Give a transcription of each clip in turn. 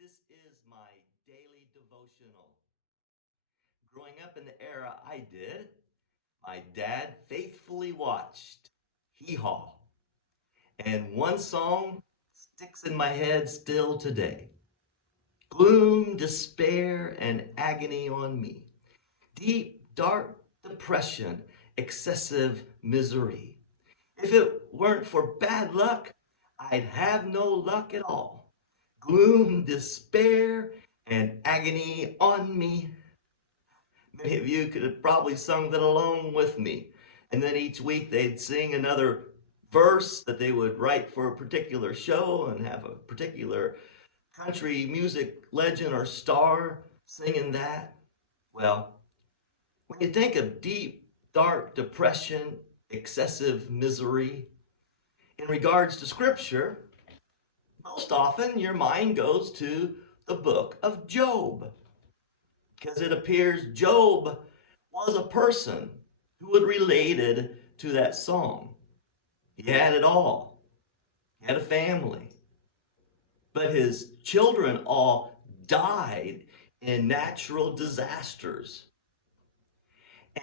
This is my daily devotional. Growing up in the era I did, my dad faithfully watched Hee Haw, and one song sticks in my head still today. Gloom, despair, and agony on me. Deep, dark depression, excessive misery. If it weren't for bad luck, I'd have no luck at all. Gloom, despair, and agony on me. Many of you could have probably sung that along with me. And then each week they'd sing another verse that they would write for a particular show and have a particular country music legend or star singing that. Well, when you think of deep, dark depression, excessive misery, in regards to scripture, most often your mind goes to the book of Job, because it appears Job was a person who was related to that song. He had it all. He had a family, but his children all died in natural disasters.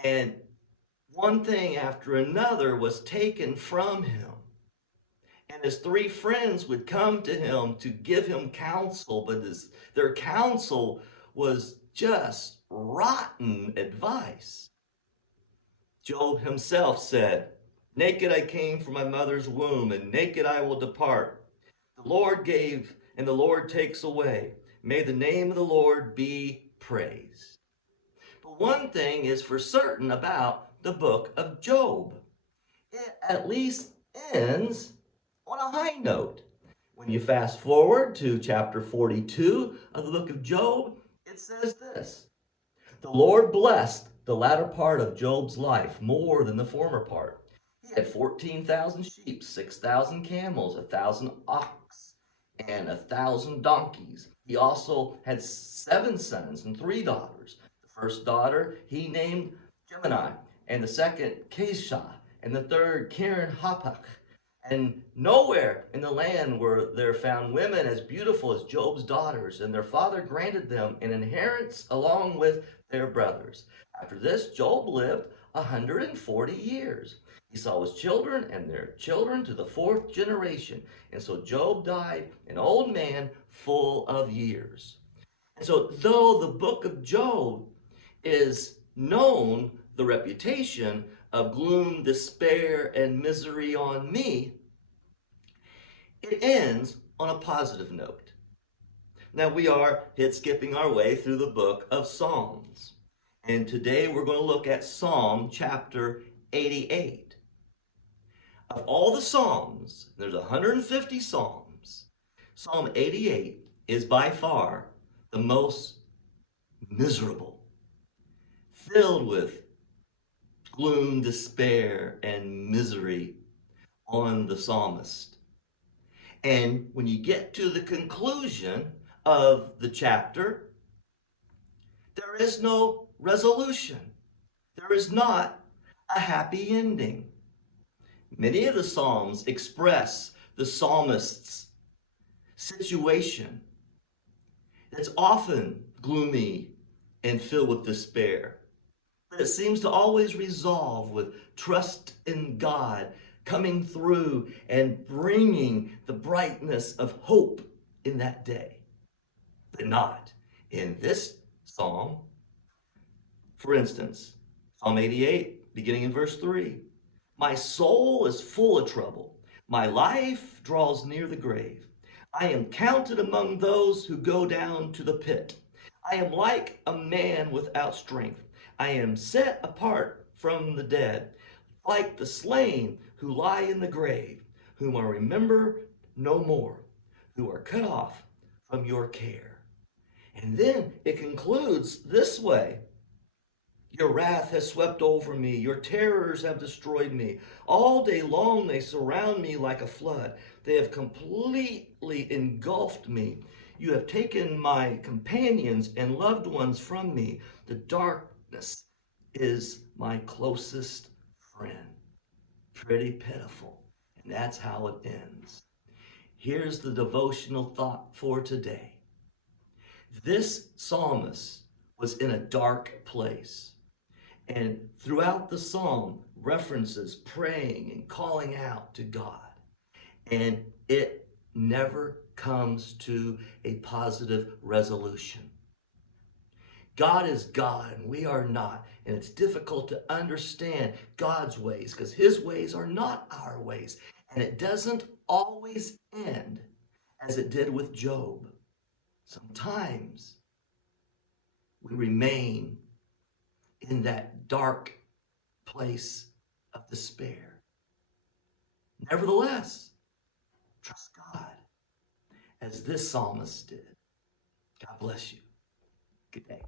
And one thing after another was taken from him. And his three friends would come to him to give him counsel, but their counsel was just rotten advice. Job himself said, "Naked I came from my mother's womb, and naked I will depart. The Lord gave, and the Lord takes away. May the name of the Lord be praised." But one thing is for certain about the book of Job. It at least ends on a high note. When you fast forward to chapter 42 of the book of Job, it says this: "The Lord blessed the latter part of Job's life more than the former part. He had 14,000 sheep, 6,000 camels, 1,000 ox, and 1,000 donkeys. He also had 7 sons and 3 daughters. The first daughter he named Gemini, and the second Kesha, and the third Karen Hapach. And nowhere in the land were there found women as beautiful as Job's daughters, and their father granted them an inheritance along with their brothers. After this, Job lived 140 years. He saw his children and their children to the fourth generation. And so Job died an old man full of years. And so, though the book of Job is known the reputation of gloom, despair, and misery on me, it ends on a positive note. Now we are skipping our way through the book of Psalms. And today we're going to look at Psalm chapter 88. Of all the Psalms, there's 150 Psalms. Psalm 88 is by far the most miserable, filled with gloom, despair, and misery on the psalmist. And when you get to the conclusion of the chapter, there is no resolution. There is not a happy ending. Many of the Psalms express the psalmist's situation. It's often gloomy and filled with despair, but it seems to always resolve with trust in God coming through and bringing the brightness of hope in that day. But not in this psalm. For instance, Psalm 88, beginning in verse 3. "My soul is full of trouble. My life draws near the grave. I am counted among those who go down to the pit. I am like a man without strength. I am set apart from the dead, like the slain who lie in the grave, whom I remember no more, who are cut off from your care." And then it concludes this way: "Your wrath has swept over me. Your terrors have destroyed me. All day long they surround me like a flood. They have completely engulfed me. You have taken my companions and loved ones from me. The darkness is my closest friend." Pretty pitiful. And that's how it ends. Here's the devotional thought for today. This psalmist was in a dark place. And throughout the psalm, references praying and calling out to God. And it never comes to a positive resolution. God is God and we are not. And it's difficult to understand God's ways because his ways are not our ways. And it doesn't always end as it did with Job. Sometimes we remain in that dark place of despair. Nevertheless, trust God as this psalmist did. God bless you. Good day.